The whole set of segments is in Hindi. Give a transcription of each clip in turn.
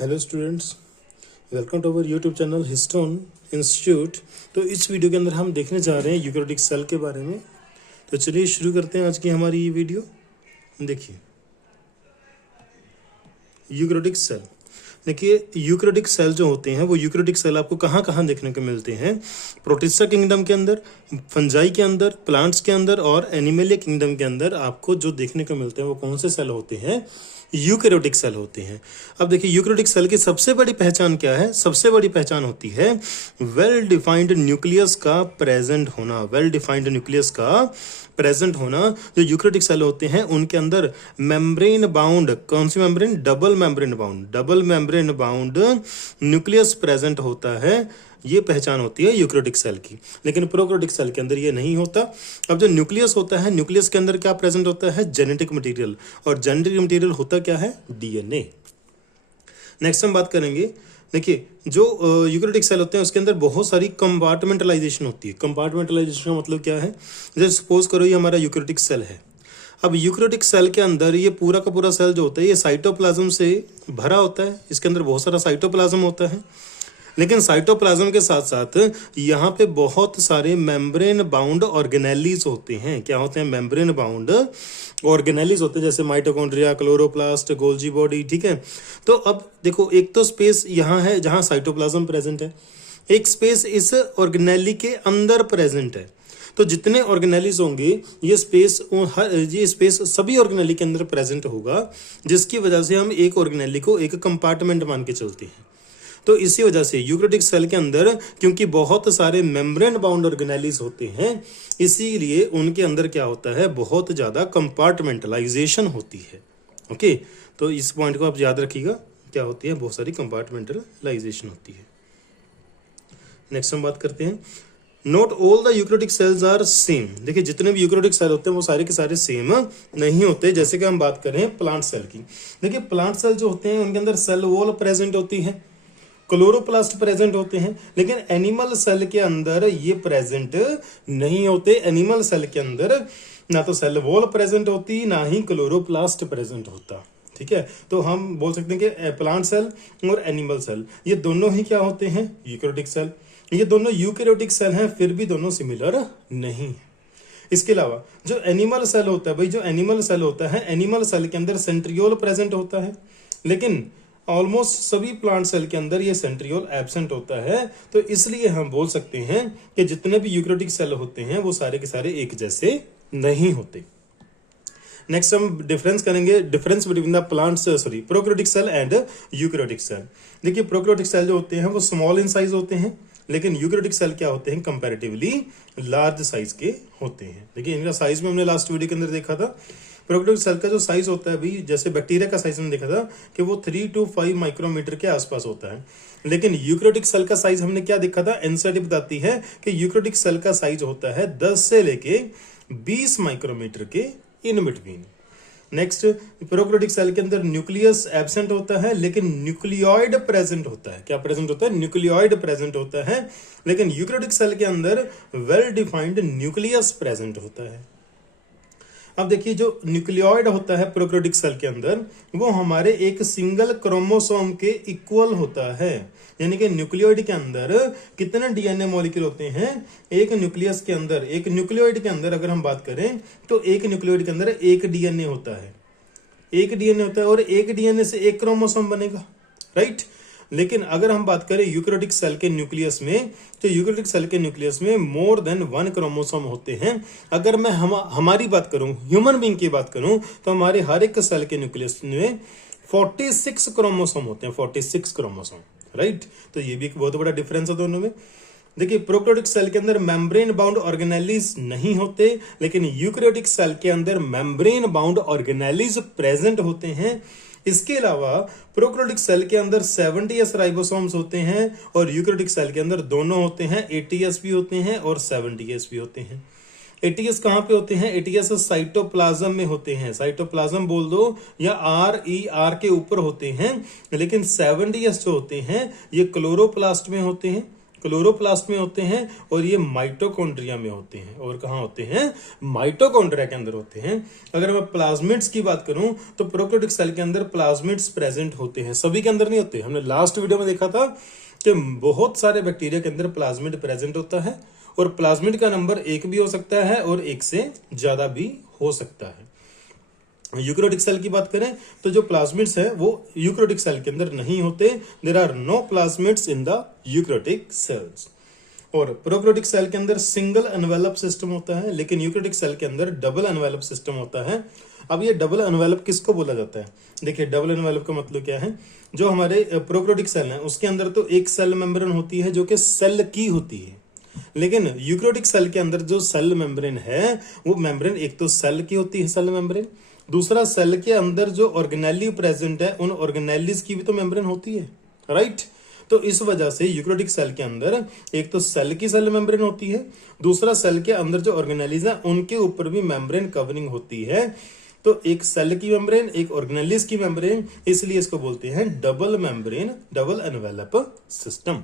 Hello students, welcome to our YouTube channel Histone Institute. तो इस वीडियो के अंदर हम देखने जा रहे हैं यूकैरियोटिक सेल के बारे में। तो चलिए शुरू करते हैं आज की हमारी ये वीडियो। देखिए यूकैरियोटिक सेल। देखिए यूकैरियोटिक सेल जो होते हैं वो यूकैरियोटिक सेल आपको कहाँ कहाँ देखने को मिलते हैं? प्रोटिस्टा किंगडम के अंदर, फंजाई के अंदर, प्लांट्स के अंदर और एनिमलिया किंगडम के अंदर आपको जो देखने को मिलते हैं वो कौन से सेल होते हैं? यूकैरियोटिक सेल होते हैं। अब देखिए यूकैरियोटिक सेल की सबसे बड़ी पहचान क्या है? सबसे बड़ी पहचान होती है वेल डिफाइंड न्यूक्लियस का प्रेजेंट होना। वेल डिफाइंड न्यूक्लियस का प्रेजेंट होना। जो यूकैरियोटिक सेल होते हैं उनके अंदर मेम्ब्रेन बाउंड, कौन सी membrane? Double membrane bound nucleus present होता है। ये पहचान होती है यूकैरियोटिक सेल की। लेकिन प्रोकैरियोटिक सेल के अंदर ये नहीं होता। अब जो न्यूक्लियस होता है, न्यूक्लियस के अंदर क्या प्रेजेंट होता है? Genetic material. और जेनेटिक मटेरियल होता क्या है? डीएनए। नेक्स्ट हम बात करेंगे। देखिए जो यूकैरियोटिक सेल होते हैं उसके अंदर बहुत सारी कंपार्टमेंटलाइजेशन होती है। कंपार्टमेंटलाइजेशन का मतलब क्या है? जैसे सपोज करो ये हमारा यूकैरियोटिक सेल है। अब यूकैरियोटिक सेल के अंदर ये पूरा का पूरा सेल जो होता है ये साइटोप्लाज्म से भरा होता है। इसके अंदर बहुत सारा साइटोप्लाज्म होता है। लेकिन साइटोप्लाज्म के साथ साथ यहाँ पे बहुत सारे मेम्ब्रेन बाउंड ऑर्गेनेलीज होते हैं। क्या होते हैं? मेम्ब्रेन बाउंड ऑर्गेनेलीज होते हैं, जैसे माइटोकॉन्ड्रिया, क्लोरोप्लास्ट, गोल्जी बॉडी। ठीक है। तो अब देखो, एक तो स्पेस यहाँ है जहाँ साइटोप्लाज्म प्रेजेंट है, एक स्पेस इस ऑर्गेनेली के अंदर प्रेजेंट है। तो जितने ऑर्गेनेलीज होंगे ये स्पेस सभी ऑर्गेनेली के अंदर प्रेजेंट होगा, जिसकी वजह से हम एक ऑर्गेनेली को एक कंपार्टमेंट मान के चलते हैं। तो इसी वजह से यूकैरियोटिक सेल के अंदर क्योंकि बहुत सारे मेम्ब्रेन बाउंड ऑर्गेनेलीज होते हैं, इसीलिए उनके अंदर क्या होता है? बहुत ज्यादा कंपार्टमेंटलाइजेशन होती है। ओके, तो इस पॉइंट को आप याद रखिएगा, क्या होती है? बहुत सारी कंपार्टमेंटलाइजेशन होती है। नेक्स्ट हम बात करते हैं, not all the eukaryotic cells are same. देखिए जितने भी यूकैरियोटिक सेल होते हैं वो सारे के सारे सेम नहीं होते। जैसे कि हम बात करें प्लांट सेल की। देखिए प्लांट सेल जो होते हैं उनके अंदर सेल वॉल प्रेजेंट होती है, क्लोरोप्लास्ट प्रेजेंट होते हैं। लेकिन एनिमल सेल के अंदर ये प्रेजेंट नहीं होते। एनिमल सेल के अंदर ना तो सेल वॉल प्रेजेंट होती, ना ही क्लोरोप्लास्ट प्रेजेंट होता। ठीक है। तो हम बोल सकते हैं कि प्लांट सेल और एनिमल सेल ये दोनों ही क्या होते हैं? Eukaryotic cell. ये दोनों यूकैरियोटिक सेल हैं, फिर भी दोनों सिमिलर नहीं है। इसके अलावा जो एनिमल सेल होता है, भाई जो एनिमल सेल होता है, एनिमल सेल के अंदर सेंट्रियोल प्रेजेंट होता है। लेकिन ऑलमोस्ट सभी प्लांट सेल के अंदर ये सेंट्रियोल एब्सेंट होता है। तो इसलिए हम बोल सकते हैं कि जितने भी यूकैरियोटिक सेल होते हैं वो सारे के सारे एक जैसे नहीं होते। नेक्स्ट हम डिफरेंस करेंगे, difference between the prokaryotic cell and eukaryotic cell. देखिए प्रोकैरियोटिक सेल जो होते हैं वो स्मॉल इन साइज होते हैं, लेकिन यूकैरियोटिक सेल क्या होते हैं? कंपैरेटिवली लार्ज साइज के होते हैं। देखिए इनका साइज में हमने लास्ट वीडियो के अंदर देखा था। प्रोकैरियोटिक सेल का जो साइज होता है भाई, जैसे बैक्टीरिया का साइज हमने देखा था कि वो 3 to 5 माइक्रोमीटर के आसपास होता है। लेकिन यूकैरियोटिक सेल का साइज हमने क्या देखा था? एनसीईआरटी बताती है कि यूकैरियोटिक सेल का साइज होता है 10 से लेके 20 माइक्रोमीटर के in between. Next, prokaryotic cell के अंदर न्यूक्लियस एब्सेंट होता है, लेकिन न्यूक्लियोइड प्रेजेंट होता है। क्या प्रेजेंट होता है? न्यूक्लियोइड प्रेजेंट होता है। लेकिन यूकैरियोटिक सेल के अंदर वेल डिफाइंड न्यूक्लियस प्रेजेंट होता है। अब देखिए जो न्यूक्लियोइड होता है प्रोकैरियोटिक सेल के अंदर वो हमारे एक सिंगल क्रोमोसोम के इक्वल होता है। यानी कि न्यूक्लियोइड के अंदर कितने डीएनए मॉलिक्यूल होते हैं? एक न्यूक्लियस के अंदर, एक न्यूक्लियोइड के अंदर अगर हम बात करें तो एक न्यूक्लियोइड के अंदर एक डीएनए होता है। एक डीएनए होता है और एक डीएनए से एक क्रोमोसोम बनेगा, राइट। लेकिन अगर हम बात करें यूकैरियोटिक सेल के न्यूक्लियस में, तो यूकैरियोटिक सेल के न्यूक्लियस में मोर देन 1 क्रोमोसोम होते हैं। अगर मैं हमारी बात करूं, ह्यूमन बीइंग की बात करूं, तो हमारे हर एक सेल के न्यूक्लियस में 46 क्रोमोसोम होते हैं। 46 क्रोमोसोम, राइट। तो ये भी एक बहुत बड़ा डिफरेंस है दोनों में। देखिए प्रोकैरियोटिक सेल के अंदर मेम्ब्रेन बाउंड ऑर्गेनेलीज नहीं होते, लेकिन यूकैरियोटिक सेल के अंदर मेम्ब्रेन बाउंड ऑर्गेनेलीज प्रेजेंट होते हैं। इसके अलावा प्रोकैरियोटिक सेल के अंदर 70s राइबोसोम्स होते हैं और यूकैरियोटिक सेल के अंदर दोनों होते हैं, 80s भी होते हैं और 70s भी होते हैं। 80s कहाँ पे होते हैं? 80s साइटोप्लाज्म में होते हैं। साइटोप्लाज्म बोल दो या RER के ऊपर होते हैं। लेकिन 70s जो होते हैं ये क्लोरोप्लास्ट में होते हैं। क्लोरोप्लास्ट में होते हैं और ये माइटोकॉन्ड्रिया में होते हैं। और कहाँ होते हैं? माइटोकॉन्ड्रिया के अंदर होते हैं। अगर मैं प्लाज्मिड्स की बात करूं तो प्रोकैरियोटिक सेल के अंदर प्लाज्मिड्स प्रेजेंट होते हैं, सभी के अंदर नहीं होते। हमने लास्ट वीडियो में देखा था कि बहुत सारे बैक्टीरिया के अंदर प्लाज्मिड प्रेजेंट होता है और प्लाज्मिड का नंबर एक भी हो सकता है और एक से ज्यादा भी हो सकता है। यूकैरियोटिक सेल की बात करें तो जो प्लाज्मिड्स है वो यूकैरियोटिक सेल के अंदर नहीं होते। There are no plasmids in the eukaryotic cells. और प्रोकैरियोटिक सेल के अंदर सिंगल एनवेलप सिस्टम होता है, लेकिन यूकैरियोटिक सेल के अंदर डबल एनवेलप सिस्टम होता है। अब ये डबल एनवेलप किसको बोला जाता है? देखिए, डबल एनवेलप का मतलब क्या है? जो हमारे प्रोकैरियोटिक सेल है उसके अंदर तो एक सेल मेम्ब्रेन होती है जो कि सेल की होती है, लेकिन यूकैरियोटिक सेल के अंदर जो सेल मेम्ब्रेन है वो मेम्ब्रेन एक तो सेल की होती है, सेल मेम्ब्रेन, दूसरा सेल के अंदर जो ऑर्गेनेली प्रेजेंट है उन ऑर्गेनेलिस की भी तो मेम्ब्रेन होती है, राइट। तो इस वजह से यूकैरियोटिक सेल के अंदर एक तो सेल की सेल मेम्ब्रेन होती है, दूसरा सेल के अंदर जो ऑर्गेनेलिस है उनके ऊपर भी मेम्ब्रेन कवरिंग होती है। तो एक सेल की मेम्ब्रेन, एक ऑर्गेनेलिस की मेम्ब्रेन, इसलिए इसको बोलते हैं double membrane, double envelope system.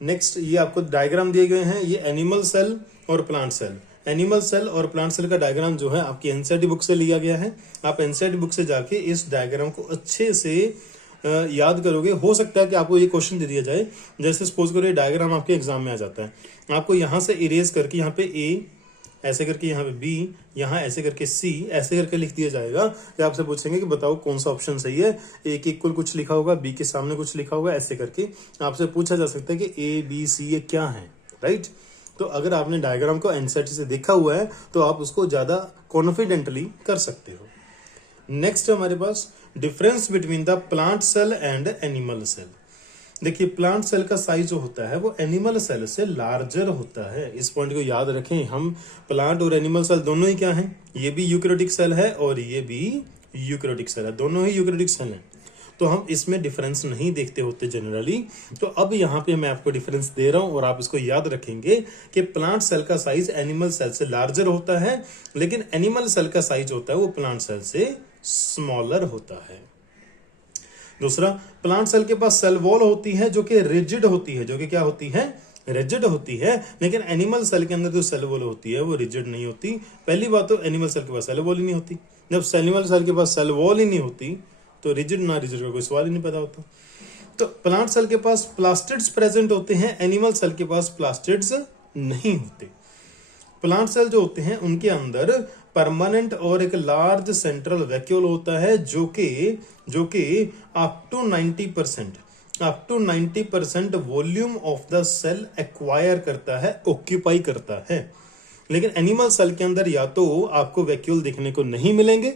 Next, ये आपको डायग्राम दिए गए हैं, ये एनिमल सेल और प्लांट सेल। एनिमल सेल और प्लांट सेल का डायग्राम जो है आपकी एनसीईआरटी बुक से लिया गया है। आप एनसीईआरटी बुक से जाके इस डायग्राम को अच्छे से याद करोगे। हो सकता है कि आपको ये क्वेश्चन दे दिया जाए, जैसे सपोज करो ये डायग्राम आपके एग्जाम में आ जाता है, आपको यहाँ से इरेज करके यहाँ पे ए ऐसे करके, यहाँ पे बी, यहाँ ऐसे करके सी, ऐसे करके लिख दिया जाएगा। तो आपसे पूछेंगे कि बताओ कौन सा ऑप्शन सही है। ए के इक्वल कुछ लिखा होगा, बी के सामने कुछ लिखा होगा, ऐसे करके आपसे पूछा जा सकता है कि ए बी सी ये क्या है, राइट। तो अगर आपने डायग्राम को एनसीईआरटी से देखा हुआ है तो आप उसको ज्यादा कॉन्फिडेंटली कर सकते हो। नेक्स्ट हमारे पास difference between the plant cell and animal cell. देखिए, प्लांट सेल का साइज जो होता है वो एनिमल सेल से लार्जर होता है। इस पॉइंट को याद रखें। हम प्लांट और एनिमल सेल दोनों ही क्या हैं? ये भी यूकैरियोटिक सेल है और ये भी यूकैरियोटिक सेल है, दोनों ही यूकैरियोटिक सेल हैं। तो हम इसमें डिफरेंस नहीं देखते होते जनरली। तो अब यहाँ पे मैं आपको डिफरेंस दे रहा हूं और आप इसको याद रखेंगे कि प्लांट सेल का साइज एनिमल सेल से लार्जर होता है, लेकिन एनिमल सेल का साइज होता है वो प्लांट सेल से स्मॉलर होता है। दूसरा, प्लांट सेल के पास सेल वॉल होती है जो कि रिजिड होती है, जो कि क्या होती है? रिजिड होती है। लेकिन एनिमल सेल के अंदर जो सेल वॉल होती है वो रिजिड नहीं होती। पहली बात तो एनिमल सेल के पास सेल वॉल ही नहीं होती। जब एनिमल सेल के पास सेल वॉल ही नहीं होती तो रिजिड ना रिजिड का कोई सवाल ही नहीं पैदा होता। तो प्लांट सेल के पास प्लास्टिड्स प्रेजेंट होते हैं, एनिमल सेल के पास प्लास्टिड्स नहीं होते। प्लांट सेल जो होते हैं उनके अंदर परमानेंट और एक लार्ज सेंट्रल वैक्यूल होता है जो कि up to 90% volume of the cell acquire करता है, ऑक्यूपाई करता है। लेकिन एनिमल सेल के अंदर या तो आपको वैक्यूल देखने को नहीं मिलेंगे,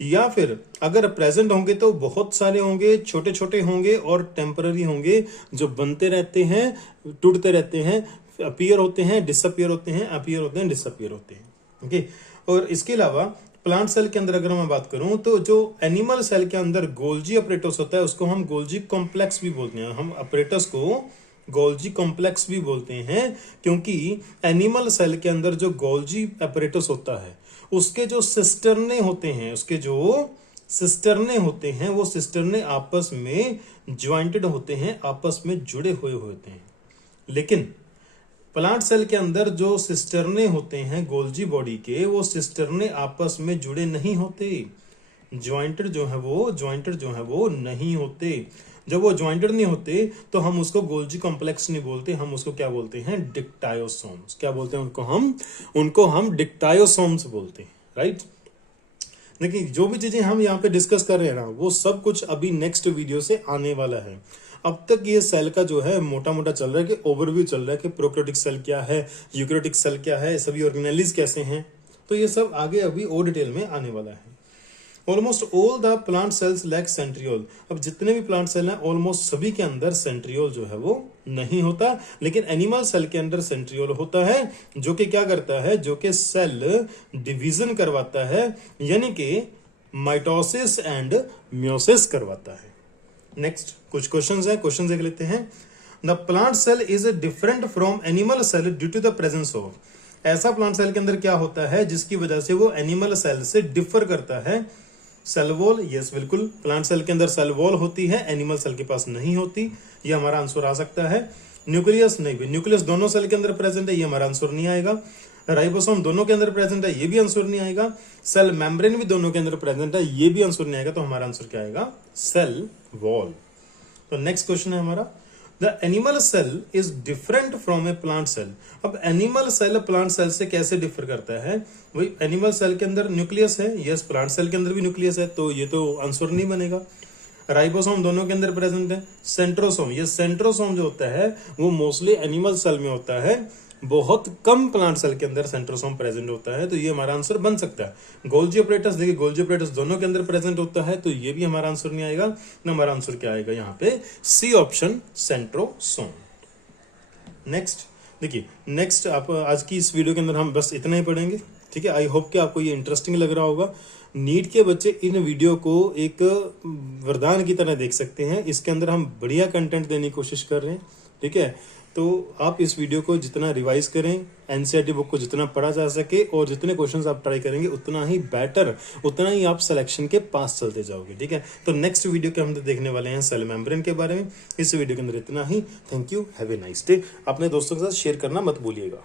या फिर अगर प्रेजेंट होंगे तो बहुत सारे होंगे, छोटे छोटे होंगे और टेम्पररी होंगे, जो बनते रहते हैं, टूटते रहते हैं, अपीयर होते हैं, डिसअपीयर होते हैं, अपीयर होते हैं, डिसअपीयर होते हैं। ओके। और इसके अलावा प्लांट सेल के अंदर अगर मैं बात करूं तो जो एनिमल सेल के अंदर गोल्जी अपरेटस होता है उसको हम गोल्जी कॉम्प्लेक्स भी बोलते हैं। हम अपरेटस को गोल्जी कॉम्प्लेक्स भी बोलते हैं क्योंकि एनिमल सेल के अंदर जो गोल्जी अपरेटस होता है उसके जो सिस्टर्ने होते हैं, वो सिस्टर्ने आपस में ज्वाइंटेड होते हैं, आपस में जुड़े हुए होते हैं। लेकिन प्लांट सेल के अंदर जो सिस्टर्ने होते हैं गोल्जी बॉडी के, वो सिस्टर्ने आपस में जुड़े नहीं होते, ज्वाइंटेड जो है वो नहीं होते। जब वो ज्वाइंटेड नहीं होते तो हम उसको गोल्जी कॉम्प्लेक्स नहीं बोलते, हम उसको क्या बोलते हैं? डिक्टायोसोम्स। क्या बोलते हैं उनको हम डिक्टायोसोम्स बोलते हैं, राइट। देखिए, जो भी चीजें हम यहाँ पे डिस्कस कर रहे हैं ना वो सब कुछ अभी नेक्स्ट वीडियो से आने वाला है। अब तक ये सेल का जो है मोटा मोटा चल रहा है कि ओवरव्यू चल रहा है कि प्रोकैरियोटिक सेल क्या है, यूकैरियोटिक सेल क्या है, सभी ऑर्गेनेलिज कैसे हैं। तो ये सब आगे अभी और डिटेल में आने वाला है। Almost all the plant cells lack centriole. अब जितने भी प्लांट सेल हैं ऑलमोस्ट सभी के अंदर सेंट्रियोल जो है वो नहीं होता, लेकिन एनिमल सेल के अंदर सेंट्रियोल होता है जो कि क्या करता है? जो कि सेल डिवीजन करवाता है, यानी कि माइटोसिस एंड मियोसिस करवाता है। नेक्स्ट कुछ क्वेश्चंस हैं, क्वेश्चन देख लेते हैं। The plant cell is different from animal cell due to the presence of. ऐसा प्लांट सेल के अंदर क्या होता है जिसकी वजह से वो एनिमल सेल से डिफर करता है? सेल वॉल, यस बिल्कुल, प्लांट सेल के अंदर सेल वॉल होती है, एनिमल सेल के पास नहीं होती। ये हमारा आंसर आ सकता है। न्यूक्लियस नहीं भी, न्यूक्लियस दोनों सेल के अंदर प्रेजेंट है, ये हमारा आंसर नहीं आएगा। राइबोसोम दोनों के अंदर प्रेजेंट है, ये भी आंसर नहीं आएगा। सेल मेम्ब्रेन भी दोनों के अंदर प्रेजेंट है, ये भी आंसर नहीं आएगा। तो हमारा आंसर क्या आएगा? Cell wall. तो नेक्स्ट क्वेश्चन है हमारा, the animal cell is different from a plant cell. अब एनिमल सेल प्लांट सेल से कैसे डिफर करता है? वही एनिमल सेल के अंदर न्यूक्लियस है, यस, प्लांट सेल के अंदर भी न्यूक्लियस है, तो ये तो आंसर नहीं बनेगा। राइबोसोम दोनों के अंदर प्रेजेंट है। सेंट्रोसोम, ये सेंट्रोसोम जो होता है वो मोस्टली एनिमल सेल में होता है, बहुत कम प्लांट सेल के अंदर सेंट्रोसोम प्रेजेंट होता है, तो ये हमारा आंसर बन सकता है। गोल्जी ऑपरेटस, देखिए गोल्जी ऑपरेटस दोनों के अंदर प्रेजेंट होता है, तो ये भी हमारा आंसर नहीं आएगा। हमारा आंसर क्या आएगा यहाँ पे? C option, centrosome. नेक्स्ट देखिए, नेक्स्ट आप आज की इस वीडियो के अंदर हम बस इतना ही पढ़ेंगे, ठीक है। आई होप कि आपको ये इंटरेस्टिंग लग रहा होगा। नीट के बच्चे इन वीडियो को एक वरदान की तरह देख सकते हैं, इसके अंदर हम बढ़िया कंटेंट देने की कोशिश कर रहे हैं, ठीक है। तो आप इस वीडियो को जितना रिवाइज करें, एनसीईआरटी बुक को जितना पढ़ा जा सके और जितने क्वेश्चंस आप ट्राई करेंगे उतना ही बेटर, उतना ही आप सिलेक्शन के पास चलते जाओगे, ठीक है। तो नेक्स्ट वीडियो के हम देखने वाले हैं सेल मेम्ब्रेन के बारे में। इस वीडियो के अंदर इतना ही। Thank you, have a nice day. अपने दोस्तों के साथ शेयर करना मत भूलिएगा।